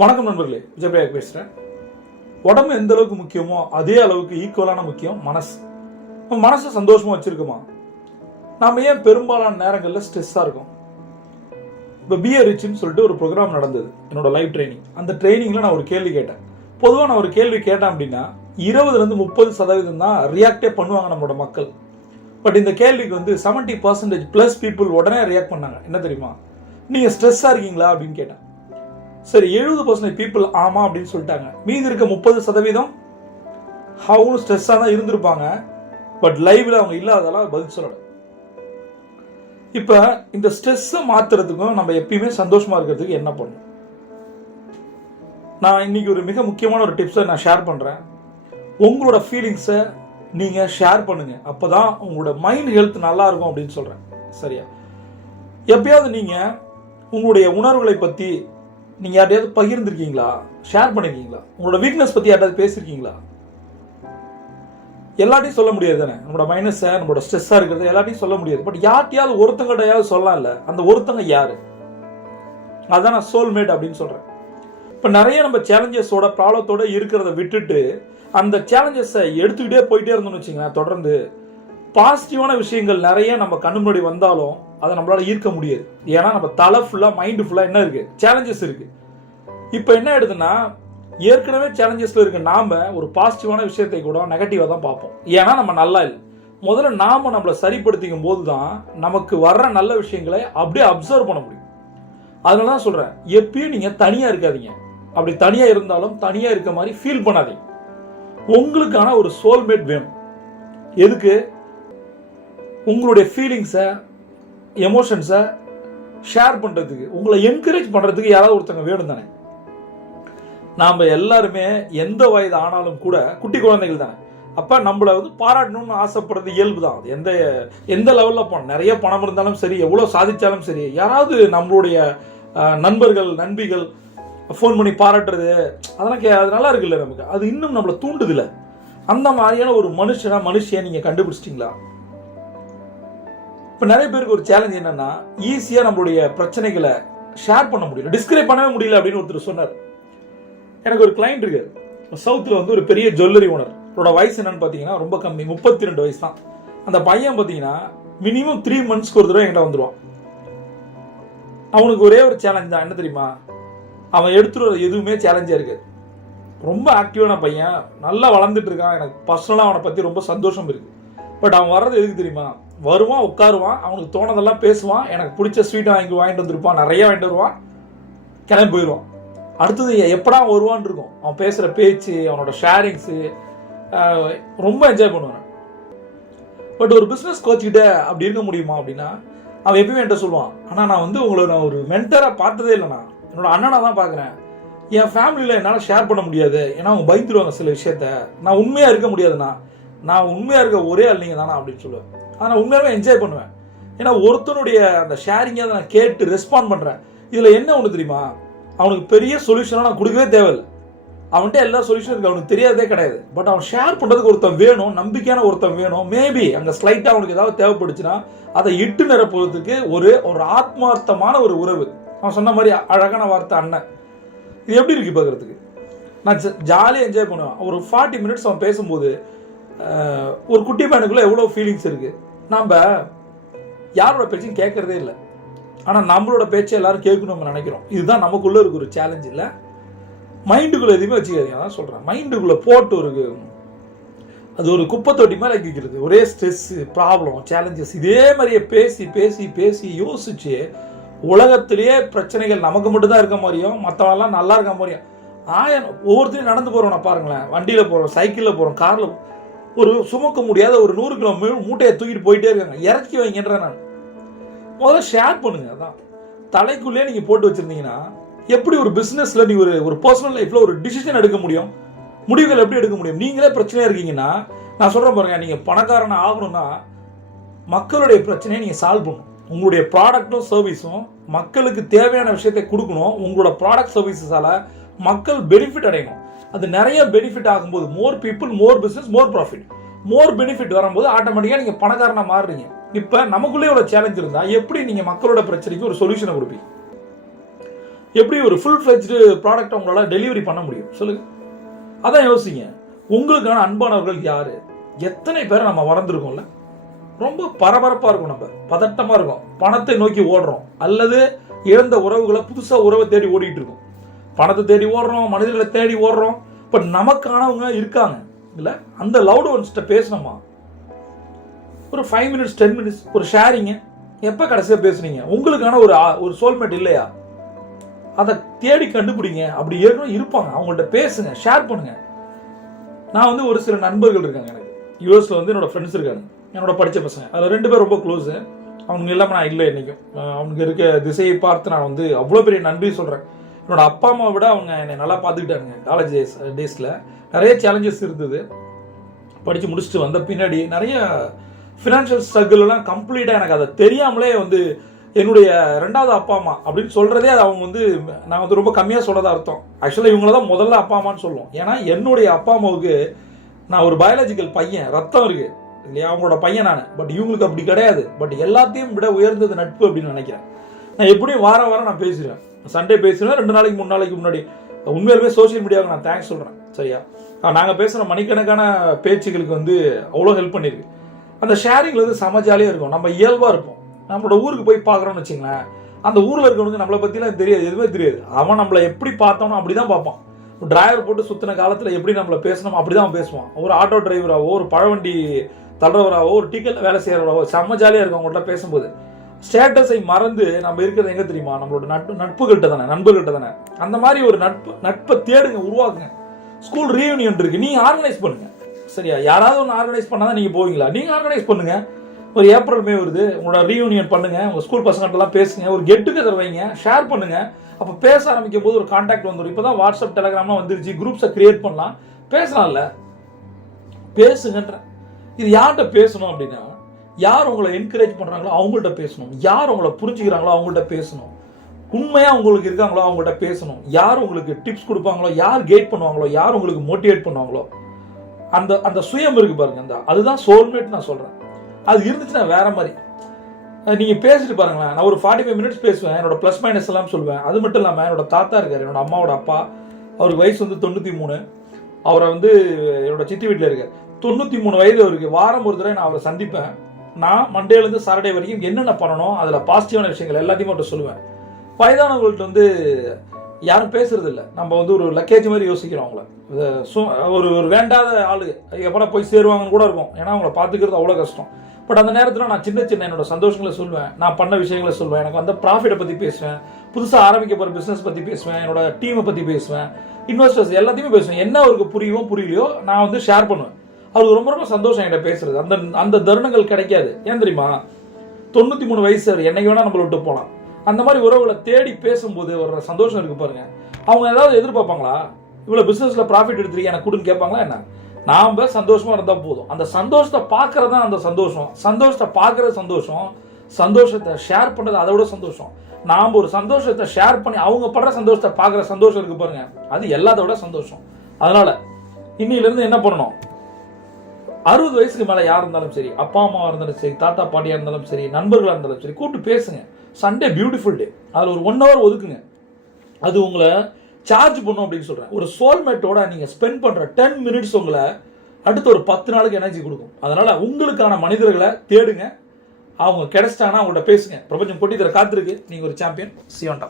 வணக்கம் நண்பர்களே விஜயபிரியாக பேசுகிறேன் உடம்பு எந்த அளவுக்கு முக்கியமோ அதே அளவுக்கு ஈக்குவலான முக்கியம் மனசு. நம்ம மனசை சந்தோஷமாக வச்சிருக்கோமா? நாம் ஏன் பெரும்பாலான நேரங்களில் ஸ்ட்ரெஸ்ஸாக இருக்கும்? இப்போ பிஏ ரிச்சுன்னு சொல்லிட்டு ஒரு ப்ரோக்ராம் நடந்தது என்னோட லைவ் ட்ரைனிங் அந்த ட்ரைனிங்கில் நான் ஒரு கேள்வி கேட்டேன். பொதுவாக நான் ஒரு கேள்வி கேட்டேன் அப்படின்னா இருபதுலேருந்து முப்பது சதவீதம் தான் ரியாக்டே பண்ணுவாங்க நம்மளோட மக்கள். பட் இந்த கேள்விக்கு வந்து 70% பர்சன்டேஜ் ப்ளஸ் பீப்புள் உடனே ரியாக்ட் பண்ணாங்க. என்ன தெரியுமா? நீங்கள் ஸ்ட்ரெஸ்ஸாக இருக்கீங்களா அப்படின்னு கேட்டேன். சரி எழுபது பர்சன்டேஜ் பீப்புள் ஆமாம் அப்படின்னு சொல்லிட்டாங்க. மீதி இருக்க முப்பது சதவீதம் அவங்களும் ஸ்ட்ரெஸ்ஸாக தான் இருந்திருப்பாங்க. பட் லைவில் அவங்க இல்லாததால் பதில் சொல்லலை. இப்போ இந்த ஸ்ட்ரெஸ்ஸை மாத்துறதுக்கும் நம்ம எப்பயுமே சந்தோஷமாக இருக்கிறதுக்கு என்ன பண்ணணும்? நான் இன்னைக்கு ஒரு மிக முக்கியமான ஒரு டிப்ஸை நான் ஷேர் பண்ணுறேன் உங்களோட ஃபீலிங்ஸை நீங்கள் ஷேர் பண்ணுங்க. அப்பதான் உங்களோட மைண்ட் ஹெல்த் நல்லா இருக்கும் அப்படின்னு சொல்கிறேன் சரியா? எப்பயாவது நீங்கள் உங்களுடைய உணர்வுகளை பற்றி நீங்கள் யார்ட்டையாவது பகிர்ந்துருக்கீங்களா? ஷேர் பண்ணிருக்கீங்களா? உங்களோட வீக்னஸ் பற்றி யார்ட்டாவது பேசியிருக்கீங்களா எல்லாத்தையும் சொல்ல முடியாது தானே? நம்மளோட மைனஸை நம்மளோட ஸ்ட்ரெஸ்ஸாக இருக்கிறது எல்லாத்தையும் சொல்ல முடியாது. பட் யார்ட்டையாவது ஒருத்தங்கிட்டையாவது சொல்லலாம் இல்லை அந்த ஒருத்தங்க யார்? அதான் நான் சோல்மேட் அப்படின்னு சொல்கிறேன் இப்போ நிறைய நம்ம சேலஞ்சஸோட ப்ராப்ளத்தோட இருக்கிறத விட்டுட்டு அந்த சேலஞ்சஸை எடுத்துக்கிட்டே போயிட்டே இருந்தோம்னு வச்சுங்களேன் தொடர்ந்து பாசிட்டிவான விஷயங்கள் நிறைய நம்ம கண்ணு முன்னாடி வந்தாலும் அதை நம்மளால ஈர்க்க முடியாது. ஏன்னா நம்ம தலை ஃபுல்லாக மைண்டு ஃபுல்லாக என்ன இருக்குது சேலஞ்சஸ் இருக்குது இப்போ என்ன ஆயிடுதுன்னா ஏற்கனவே சேலஞ்சஸில் இருக்க நாம் ஒரு பாசிட்டிவான விஷயத்தை கூட நெகட்டிவாக தான் பார்ப்போம். ஏன்னா நம்ம நல்லா இல்லை. முதல்ல நாம் நம்மளை சரிப்படுத்திக்கும் போது தான் நமக்கு வர்ற நல்ல விஷயங்களை அப்படியே அப்சர்வ் பண்ண முடியும். அதனால தான் சொல்கிறேன் எப்பயும் நீங்கள் தனியாக இருக்காதீங்க. அப்படி தனியாக இருந்தாலும் தனியாக இருக்க மாதிரி ஃபீல் பண்ணாதீங்க. உங்களுக்கான ஒரு சோல்மேட் வேணும். எதுக்கு? உங்களுடைய ஃபீலிங்ஸை எமோஷன்ஸை ஷேர் பண்ணுறதுக்கு உங்களை என்கரேஜ் பண்ணுறதுக்கு யாராவது ஒருத்தங்க வேணும் தானே. நாம் எல்லாருமே எந்த வயது ஆனாலும் கூட குட்டி குழந்தைகள் தானே. அப்போ நம்மளை வந்து பாராட்டணும்னு ஆசைப்படுறது இயல்பு தான். அது எந்த எந்த லெவலில் போனோம் நிறைய பணம் இருந்தாலும் சரி எவ்வளோ சாதித்தாலும் சரி யாராவது நம்மளுடைய நண்பர்கள் நண்பிகள் ஃபோன் பண்ணி பாராட்டுறது அதெல்லாம் கே அது நல்லா இருக்குல்ல நமக்கு. அது இன்னும் நம்மளை தூண்டுதில்ல. அந்த மாதிரியான ஒரு மனுஷனா மனுஷியை நீங்கள் கண்டுபிடிச்சிட்டிங்களா? இப்போ நிறைய பேருக்கு ஒரு சேலஞ்ச் என்னன்னா ஈஸியாக நம்மளுடைய பிரச்சனைகளை ஷேர் பண்ண முடியல டிஸ்கிரைப் பண்ணவே முடியல அப்படின்னு ஒருத்தர் சொன்னார். எனக்கு ஒரு கிளைண்ட் இருக்கு. சவுத்தில் வந்து ஒரு பெரிய ஜுவல்லரி ஓனர் அவரோட வயசு என்னன்னு பார்த்தீங்கன்னா ரொம்ப கம்மி முப்பத்தி ரெண்டு வயசு தான். அந்த பையன் பார்த்தீங்கன்னா மினிமம் த்ரீ மந்த்ஸ்க்கு ஒரு தடவை என்கிட்ட வந்துடுவான் அவனுக்கு ஒரே ஒரு சேலஞ்ச் தான். என்ன தெரியுமா? அவன் எடுத்துட்டு எதுவுமே சேலஞ்சாக இருக்குது ரொம்ப ஆக்டிவான பையன். நல்லா வளர்ந்துட்டு இருக்கான். எனக்கு பர்சனலாக அவனை பற்றி ரொம்ப சந்தோஷம் இருக்குது பட் அவன் வர்றது எதுக்கு தெரியுமா? வருவான் உட்காருவான். அவனுக்கு தோணதெல்லாம் பேசுவான். எனக்கு பிடிச்ச ஸ்வீட்டை வாங்கி வாங்கிட்டு வந்திருப்பான். நிறைய வாங்கிட்டு வருவான். கிளம்பி போயிடுவான். அடுத்தது எப்படா அவன் வருவான்னு இருக்கும். அவன் பேசுகிற பேச்சு அவனோட ஷேரிங்ஸு ரொம்ப என்ஜாய் பண்ணுவேன் பட் ஒரு பிஸ்னஸ் கோச்சிக்கிட்ட அப்படி இருக்க முடியுமா அப்படின்னா அவன் எப்பயுமே என்கிட்ட சொல்லுவான் ஆனால் நான் வந்து உங்களை நான் ஒரு மென்டராக பார்த்ததே இல்லைண்ணா. என்னோட அண்ணனை தான் பார்க்குறேன். என் ஃபேமிலியில் என்னால் ஷேர் பண்ண முடியாது. ஏன்னா அவங்க பயந்துருவாங்க சில விஷயத்த. நான் உண்மையாக இருக்க முடியாதுண்ணா. நான் உண்மையாக இருக்க ஒரே ஆள் நீங்கள் தானா? அப்படின்னு சொல்லுவேன் ஆனால் உண்மையாகவே என்ஜாய் பண்ணுவேன். ஏன்னா ஒருத்தனுடைய அந்த ஷேரிங்கை நான் கேட்டு ரெஸ்பாண்ட் பண்ணுறேன் இதில் என்ன ஒன்று தெரியுமா? அவனுக்கு பெரிய சொல்யூஷனாக நான் கொடுக்கவே தேவையில்லை. அவன்கிட்ட எல்லா சொல்யூஷனும் இருக்கு அவனுக்கு தெரியாதே கிடையாது. பட் அவன் ஷேர் பண்ணுறதுக்கு ஒருத்தன் வேணும் நம்பிக்கையான ஒருத்தன் வேணும். மேபி அங்கே ஸ்லைட்டாக அவனுக்கு ஏதாவது தேவைப்படுச்சுன்னா அதை இட்டு நிரப்புறதுக்கு ஒரு ஒரு ஆத்மார்த்தமான ஒரு உறவு. அவன் சொன்ன மாதிரி அழகான வார்த்தை அண்ணன். இது எப்படி இருக்கு பார்க்குறதுக்கு? நான் ஜாலியாக என்ஜாய் பண்ணுவேன். ஒரு ஃபார்ட்டி மினிட்ஸ் அவன் பேசும்போது ஒரு குட்டி பையனுக்குள்ளே எவ்வளோ ஃபீலிங்ஸ் இருக்குது நாம் யாரோட பேச்சையும் கேட்குறதே இல்லை. ஆனால் நம்மளோட பேச்சை எல்லாரும் கேட்கணும் நம்ம நினைக்கிறோம். இதுதான் நமக்குள்ளே இருக்க ஒரு சேலஞ்ச் இல்லை. மைண்டுக்குள்ளே எதுவுமே வச்சுக்காதீங்க. அதான் சொல்கிறேன் மைண்டுக்குள்ளே போட்டு ஒரு அது ஒரு குப்பை தொட்டி மாதிரி ஆக்கிக்கிறது ஒரே ஸ்ட்ரெஸ்ஸு ப்ராப்ளம் சேலஞ்சஸ் இதே மாதிரியே பேசி பேசி பேசி யோசிச்சு உலகத்திலேயே பிரச்சனைகள் நமக்கு மட்டும்தான் இருக்க மாதிரியும் மற்றவெல்லாம் நல்லா இருக்க மாதிரியும். ஆயிரம் ஒவ்வொருத்தரையும் நடந்து போகிறோம் நான் பாருங்களேன். வண்டியில் போகிறோம் சைக்கிளில் போகிறோம் காரில் ஒரு சுமக்க முடியாத ஒரு நூறு கிலோ மூட்டையை தூக்கிட்டு போயிட்டே இருக்காங்க. இறக்கி வைங்கன்றேன் நான். முதல்ல ஷேர் பண்ணுங்க அதான். தலைக்குள்ளே நீங்கள் போட்டு வச்சுருந்தீங்கன்னா எப்படி ஒரு பிஸ்னஸில் நீ ஒரு ஒரு பர்சனல் லைஃப்பில் ஒரு டிசிஷன் எடுக்க முடியும்? முடிவுகள் எப்படி எடுக்க முடியும்? நீங்களே பிரச்சனையாக இருக்கீங்கன்னா நான் சொல்கிறேன் பாருங்க நீங்கள் பணக்காரனாக ஆகணும்னா மக்களுடைய பிரச்சனையை நீங்கள் சால்வ் பண்ணணும். உங்களுடைய ப்ராடக்ட்டும் சர்வீஸும் மக்களுக்கு தேவையான விஷயத்தை கொடுக்கணும். உங்களோட ப்ராடக்ட் சர்வீசஸால் மக்கள் பெனிஃபிட் அடையணும். அது நிறைய பெனிஃபிட் ஆகும்போது more people more business more profit more benefit வரும்போது ஆட்டோமேட்டிக்காக நீங்கள் பணக்காரனாக மாறுறீங்க. இப்போ நமக்குள்ளே ஒரு சேலஞ்ச் இருந்தால் எப்படி நீங்கள் மக்களோட பிரச்சனைக்கு ஒரு சொல்யூஷனை கொடுப்பீங்க? எப்படி ஒரு ஃபுல் ஃப்ளெஜ்டு ப்ராடக்ட் உங்களால் டெலிவரி பண்ண முடியும்? சொல்லுங்கள் அதான் யோசிங்க. உங்களுக்கான அன்பானவர்கள் யார்? எத்தனை பேரை நம்ம வளர்ந்துருக்கோம்ல? ரொம்ப பரபரப்பாக இருக்கும் நம்ம. பதட்டமாக இருக்கும். பணத்தை நோக்கி ஓடுறோம். அல்லது இழந்த உறவுகளை புதுசாக உறவை தேடி ஓடிட்டு இருக்கோம். பணத்தை தேடி ஓடுறோம் மனிதர்களை தேடி ஓடுறோம். பட் நமக்கானவங்க இருக்காங்க. இல்லை? அந்த லவுட் ஒன்ஸ்கிட்ட பேசணுமா? ஒரு ஃபைவ் மினிட்ஸ் டென் மினிட்ஸ் ஒரு ஷேரிங்க எப்போ கடைசியாக பேசுனீங்க? உங்களுக்கான ஒரு ஒரு சோல்மேட் இல்லையா? அதை தேடி கண்டுபிடிங்க. அப்படி ஏற்கனவே இருப்பாங்க. அவங்கள்ட்ட பேசுங்க ஷேர் பண்ணுங்க. நான் வந்து ஒரு சில நண்பர்கள் இருக்காங்க எனக்கு. யூஎஸில் வந்து என்னோட ஃப்ரெண்ட்ஸ் இருக்காங்க. என்னோட படித்த பசங்க. அதில் ரெண்டு பேர் ரொம்ப க்ளோஸு அவனுங்க இல்லாமல் நான் இல்லை என்றைக்கும் அவனுக்கு இருக்க திசையை பார்த்து நான் வந்து அவ்வளோ பெரிய நன்றி சொல்கிறேன் என்னோட அப்பா அம்மாவை விட அவங்க என்னை நல்லா பார்த்துக்கிட்டாங்க காலேஜ் டேஸ் டேஸில் நிறைய சேலஞ்சஸ் இருந்தது. படித்து முடிச்சுட்டு வந்த பின்னாடி நிறைய ஃபினான்ஷியல் ஸ்ட்ரகிள்லாம் கம்ப்ளீட்டாக எனக்கு அதை தெரியாமலே வந்து என்னுடைய ரெண்டாவது அப்பா அம்மா அப்படின்னு சொல்கிறதே அது அவங்க வந்து நான் வந்து ரொம்ப கம்மியாக சொல்கிறதா அர்த்தம். ஆக்சுவலாக இவங்கள தான் முதல்ல அப்பா அம்மான்னு சொல்லுவோம். ஏன்னா என்னுடைய அப்பா அம்மாவுக்கு நான் ஒரு பயாலஜிக்கல் பையன் ரத்தம் இருக்குது இல்லையா? அவங்களோட பையன் நான். பட் இவங்களுக்கு அப்படி கிடையாது. பட் எல்லாத்தையும் விட உயர்ந்தது நட்பு அப்படின்னு நினைக்கிறேன். நான் எப்படியும் வாரம் வாரம் நான் பேசிடுவேன் சண்டே பேசுவேன் ரெண்டு நாளைக்கு மூணு நாளைக்கு முன்னாடி. உண்மையாலுமே சோஷியல் மீடியாவுக்கு நான் தேங்க்ஸ் சொல்கிறேன் சரியா? நாங்கள் பேசுகிற மணிக்கணக்கான பேச்சுகளுக்கு வந்து அவ்வளோ ஹெல்ப் பண்ணியிருக்கு அந்த ஷேரிங்கில் வந்து செம ஜாலியாக இருக்கும். நம்ம இயல்பாக இருப்போம். நம்மளோட ஊருக்கு போய் பார்க்குறோம்னு வச்சுங்களேன் அந்த ஊரில் இருக்கவனுக்கு நம்மளை பற்றிலாம் தெரியாது. எதுவுமே தெரியாது. அவன் நம்மளை எப்படி பார்த்தானோ அப்படி தான் பார்ப்பான் டிரைவர் போட்டு சுற்றின காலத்தில் எப்படி நம்மளை பேசணும் அப்படி தான் பேசுவான். ஒரு ஆட்டோ டிரைவராகவோ ஒரு பழவண்டி தள்ளுறவராகவோ ஒரு டிக்கெட்டில் வேலை செய்கிறவராவோ செம்ம ஜாலியாக இருக்கும் அவங்கள்ட்ட பேசும்போது. ஸ்டேட்டஸை மறந்து நம்ம இருக்கிறது எங்கே தெரியுமா? நம்மளோட நட்பு நட்புகள்கிட்ட தானே நண்பர்கள்ட்ட தானே? அந்த மாதிரி ஒரு நட்பு நட்பை தேடுங்க உருவாக்குங்க. ஸ்கூல் ரீயூனியன் இருக்கு. நீங்கள் ஆர்கனைஸ் பண்ணுங்க. சரியா? யாராவது ஒன்று ஆர்கனைஸ் பண்ணாதான் நீங்கள் போவீங்களா? நீங்கள் ஆர்கனைஸ் பண்ணுங்க. ஒரு ஏப்ரல் மே வருது. உங்களோட ரீயூனியன் பண்ணுங்க. உங்கள் ஸ்கூல் பசங்கள்ட்டலாம் பேசுங்க. ஒரு கெட் டுகெதர் வைங்க. ஷேர் பண்ணுங்க. அப்போ பேச ஆரம்பிக்கும் போது ஒரு கான்டாக்ட் வந்துடும் இப்போ தான் வாட்ஸ்அப் டெலகிராம்லாம் வந்துருச்சு. குரூப்ஸை கிரியேட் பண்ணலாம். பேசலாம்ல. பேசுங்கன்ற. இது யார்கிட்ட பேசணும் அப்படின்னா யார் உங்களை என்கரேஜ் பண்ணுறாங்களோ அவங்கள்ட்ட பேசணும். யார் உங்களை புரிஞ்சுக்கிறாங்களோ அவங்கள்ட்ட பேசணும். உண்மையாக உங்களுக்கு இருக்காங்களோ அவங்கள்ட்ட பேசணும். யார் உங்களுக்கு டிப்ஸ் கொடுப்பாங்களோ யார் கைட் பண்ணுவாங்களோ யார் உங்களுக்கு மோட்டிவேட் பண்ணுவாங்களோ அந்த அந்த சுயம் இருக்கு பாருங்க. அந்த அதுதான் சோல்மேட் நான் சொல்கிறேன் அது இருந்துச்சுன்னா வேற மாதிரி. நீங்கள் நீங்க பேசிட்டு பாருங்களேன். நான் ஒரு ஃபார்ட்டி ஃபைவ் மினிட்ஸ் பேசுவேன். என்னோட ப்ளஸ் மைனஸ் எல்லாம் சொல்லுவேன் அது மட்டும் இல்லாமல் என்னோட தாத்தா இருக்காரு. என்னோட அம்மாவோட அப்பா. அவருக்கு வயசு வந்து தொண்ணூற்றி மூணு. அவரை வந்து என்னோட சித்தி வீட்டில் இருக்கார். தொண்ணூற்றி மூணு வயது அவருக்கு. வாரம் ஒரு தடவை நான் அவரை சந்திப்பேன். நான் மண்டேலேருந்து சாட்டர்டே வரைக்கும் என்னென்ன பண்ணணும் அதில் பாசிட்டிவான விஷயங்கள் எல்லாத்தையும் மட்டும் சொல்லுவேன். வயதானவங்கள்ட்ட வந்து யாரும் பேசுறது இல்லை. நம்ம வந்து ஒரு லக்கேஜ் மாதிரி யோசிக்கிறோம் அவங்கள. ஒரு ஒரு வேண்டாத ஆளு எப்படா போய் சேருவாங்கன்னு கூட இருக்கும். ஏன்னா அவங்கள பார்த்துக்கிறது அவ்வளோ கஷ்டம். பட் அந்த நேரத்தில் நான் சின்ன சின்ன என்னோட சந்தோஷங்களை சொல்லுவேன் நான் பண்ண விஷயங்களை சொல்லுவேன் எனக்கு அந்த ப்ராஃபிட்டை பற்றி பேசுவேன். புதுசாக ஆரம்பிக்க போகிற பிஸ்னஸ் பற்றி பேசுவேன். என்னோட டீமை பற்றி பேசுவேன். இன்வெஸ்டர்ஸ் எல்லாத்தையுமே பேசுவேன். என்ன அவருக்கு புரியுமோ புரியலையோ நான் வந்து ஷேர் பண்ணுவேன். அவருக்கு ரொம்ப ரொம்ப சந்தோஷம் என்கிட்ட பேசுறது. அந்த அந்த தருணங்கள் கிடைக்காது. ஏன் தெரியுமா? தொண்ணூத்தி மூணு வயசு என்னைக்கு வேணா நம்மளை விட்டு போகலாம் அந்த மாதிரி உறவுகளை தேடி பேசும்போது ஒரு சந்தோஷம் இருக்கு பாருங்க. அவங்க ஏதாவது எதிர்பார்ப்பாங்களா? இவ்வளவு பிசினஸ்ல ப்ராஃபிட் எடுத்துருக்கீங்க எனக்கு கொடுன்னு கேட்பாங்களா என்ன? நாம சந்தோஷமா இருந்தால் போதும். அந்த சந்தோஷத்தை பார்க்கறது தான் அந்த சந்தோஷம். சந்தோஷத்தை பார்க்கறது சந்தோஷம். சந்தோஷத்தை ஷேர் பண்றது அதை விட சந்தோஷம். நாம் ஒரு சந்தோஷத்தை ஷேர் பண்ணி அவங்க படுற சந்தோஷத்தை பார்க்குற சந்தோஷம் இருக்கு பாருங்க. அது எல்லாத்த விட சந்தோஷம். அதனால இன்னிலிருந்து என்ன பண்ணணும்? அறுபது வயசுக்கு மேலே யார் இருந்தாலும் சரி அப்பா அம்மாவாக இருந்தாலும் சரி தாத்தா பாட்டியாக இருந்தாலும் சரி நண்பர்களாக இருந்தாலும் சரி கூப்பிட்டு பேசுங்க. சண்டே பியூட்டிஃபுல் டே அதில் ஒரு ஒன் ஹவர் ஒதுக்குங்க. அது உங்களை சார்ஜ் பண்ணும் அப்படின்னு சொல்கிறேன் ஒரு சோல்மேட்டோட நீங்கள் ஸ்பெண்ட் பண்ணுற டென் மினிட்ஸ் உங்களை அடுத்த ஒரு பத்து நாளுக்கு எனர்ஜி கொடுக்கும். அதனால் உங்களுக்கான மனிதர்களை தேடுங்க. அவங்க கிடைச்சிட்டாங்கன்னா அவங்கள்ட்ட பேசுங்க. பிரபஞ்சம் கொட்டி தர காத்திருக்கு. நீங்கள் ஒரு சாம்பியன் சியோண்டா